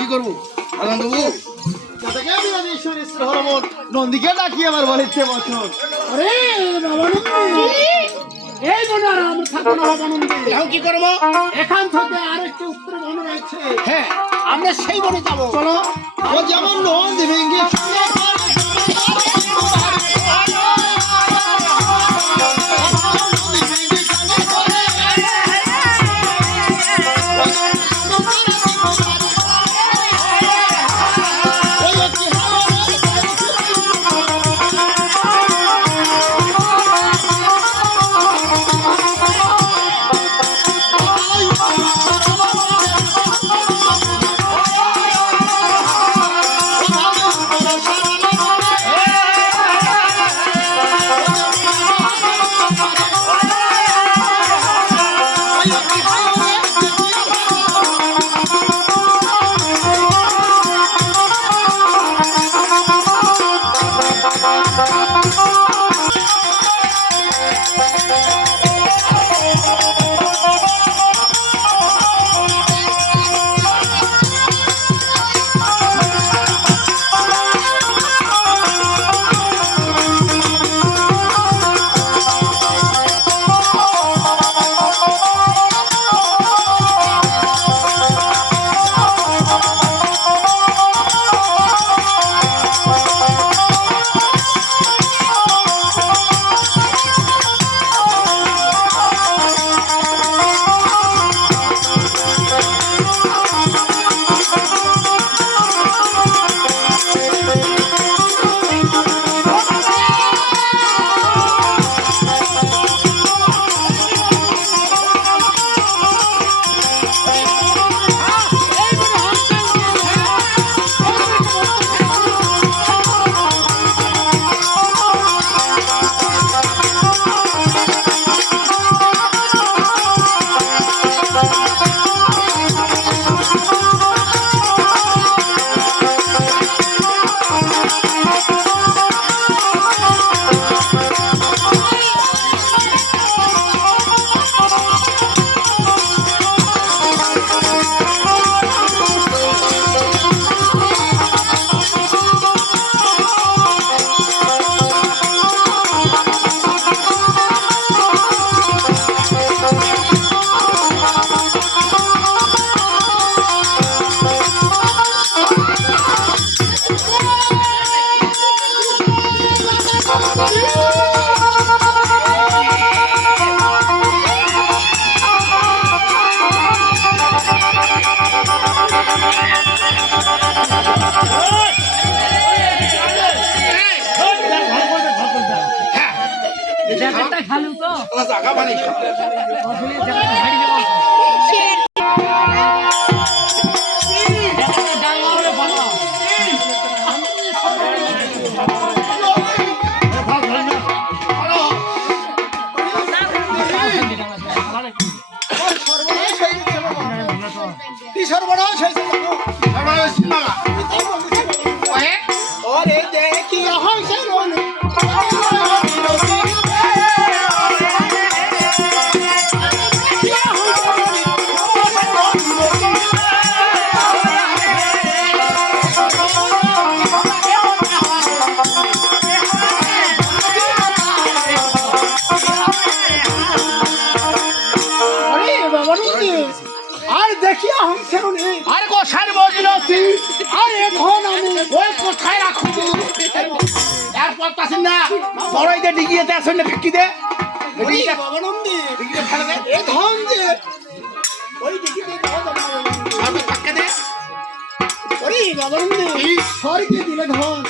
কি করবো নন্দীকে ডাকি আমার বলেছে বছর কি করবো এখান থেকে আরেকটি উত্তর বন রয়েছে। হ্যাঁ আমরা সেই বনে যাবো চলো। ও যেমন নন্দী ভেঙ্গে খালু তো জায়গা বানিয়ে দেখিয়া হংসের নেই। আরে কোথায় বসিল তুই? আরে ধন আমি ওই কোথায় রাখো এরপর তাসিন না বড়ইতে ডিগিয়েতে আসেন না ফিকি দে ওই বাবানন্দে ডিগিয়ে ফেলে দে এ ধন যে ওই দেখিতে দাও দাও সব পাক্কা দে ওরে বাবানন্দে এই স্বর্গে দিলে ধন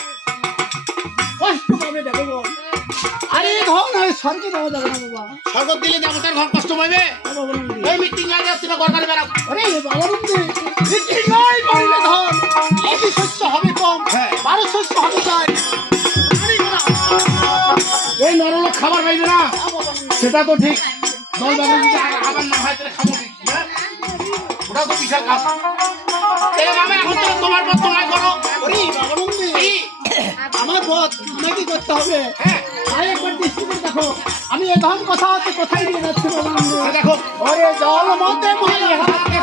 কষ্ট পাবে দেবো। আরে ধন আমি স্বর্গে দেওয়া যাবে না বাবা। স্বর্গ দিলে দেবতার ঘর কষ্ট পাবে। বাবানন্দে এই মিটিং আগে আসছিল গরকারে বেরাও। ওরে বাবানন্দে এটি নয় বললে ধন অতি শস্য হবে কম হ্যাঁ। 12 শস্য হবে চাই। এই নরলোক খাবার পাইবে না সেটা তো ঠিক। দল বাবু যদি খাবার না হয় তাহলে খাবো কি? হ্যাঁ? ওটা তো বিশাল কাজ। এই মামা এখন তো তোমার পর তোমায় করো। ওরে বাবানন্দে কি? আমার পথ আমাকে করতে হবে। হ্যাঁ তাই একবার দৃষ্টি করে দেখো আমি এ ধন কথা হচ্ছে কোথায় নিয়ে যাচ্ছি বাবানন্দে। এই দেখো ওরে জল মতে মনে হাতে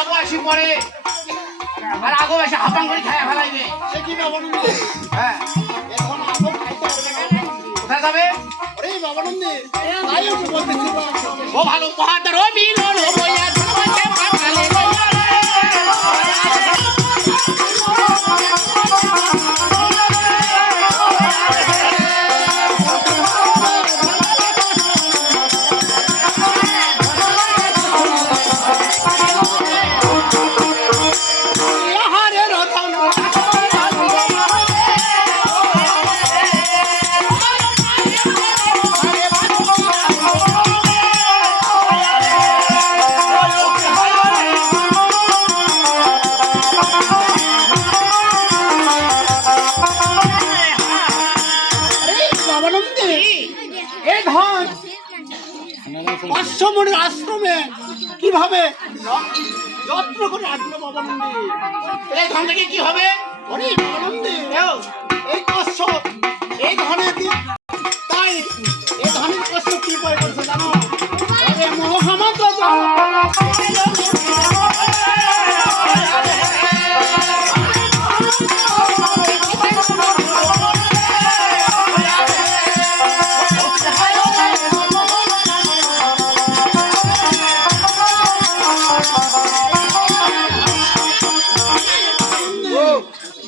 আগো আসি পরে আর আগো এসে হাপাং করে খায়া ফেলাইবে। সে কি বাবানন্দে হ্যাঁ এ ধন আপন খাইতে হবে না। কোথায় যাবে? ওরে বাবানন্দে তাই আমি বলতেছি ও ভালো উপহারদার ও মিলন ও বইয়া ধরতে পাঠালে লইয়া রে। আহারে রতন আরে বাবানন্দে এ ধন অশ্বমণির আশ্রমে কিভাবে যত্ন করে রাখলো বাবানন্দে। এই ধান থেকে কি হবে? ওরে বাবানন্দে এই কষ্ট এই ধনের তাই এই ধনের কষ্ট কি করে করছে জানো? আরে মোহাম্মদ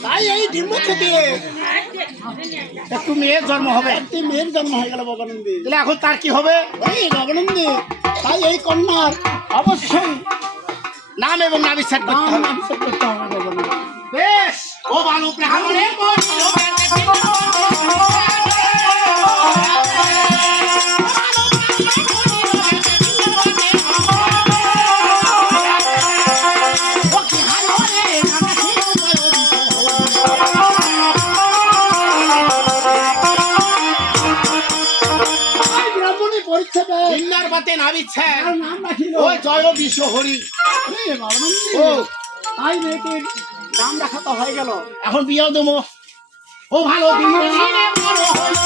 তাই এই ডিম্ব থেকে একটু মেয়ের জন্ম হবে। একটি মেয়ের জন্ম হয়ে গেল বাবানন্দে। তাহলে এখন তার কি হবে? এই বাবানন্দে তাই এই কন্যার অবশ্যই নাম এবং নাবিচ্ছেদ করতে নাম হবে। অভিষেক করতে হবে বাবানন্দে। বেশ ও ভালো ব্রাহ্মণের এই ব্রাহ্মণী পরীক্ষা দেয় ভিন্নার বাতে নাবিচ্ছেদ তার নাম রাখিল ওই জয় বিশ্ব হরি। ওরে বাবানন্দে ও তাই মেয়েটির নাম রাখা তো হয়ে গেল। এখন বিয়েও দেবো। ও ভালো দিনে বড় হলো।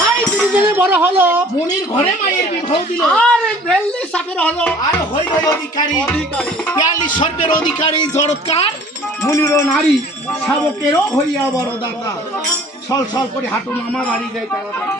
তাই দুজনে বড় হলো মুনির ঘরে মায়ের বিবাহ দিল। আর বেল্লি সাপের হলো আর হইল অধিকারী 42 সর্বের অধিকারী জড়ৎকার মুনির নারী শাবকেরও হইয়া বড় দাতা। সল সল করে হাঁটু মামা বাড়ি যায় তাড়াতাড়ি।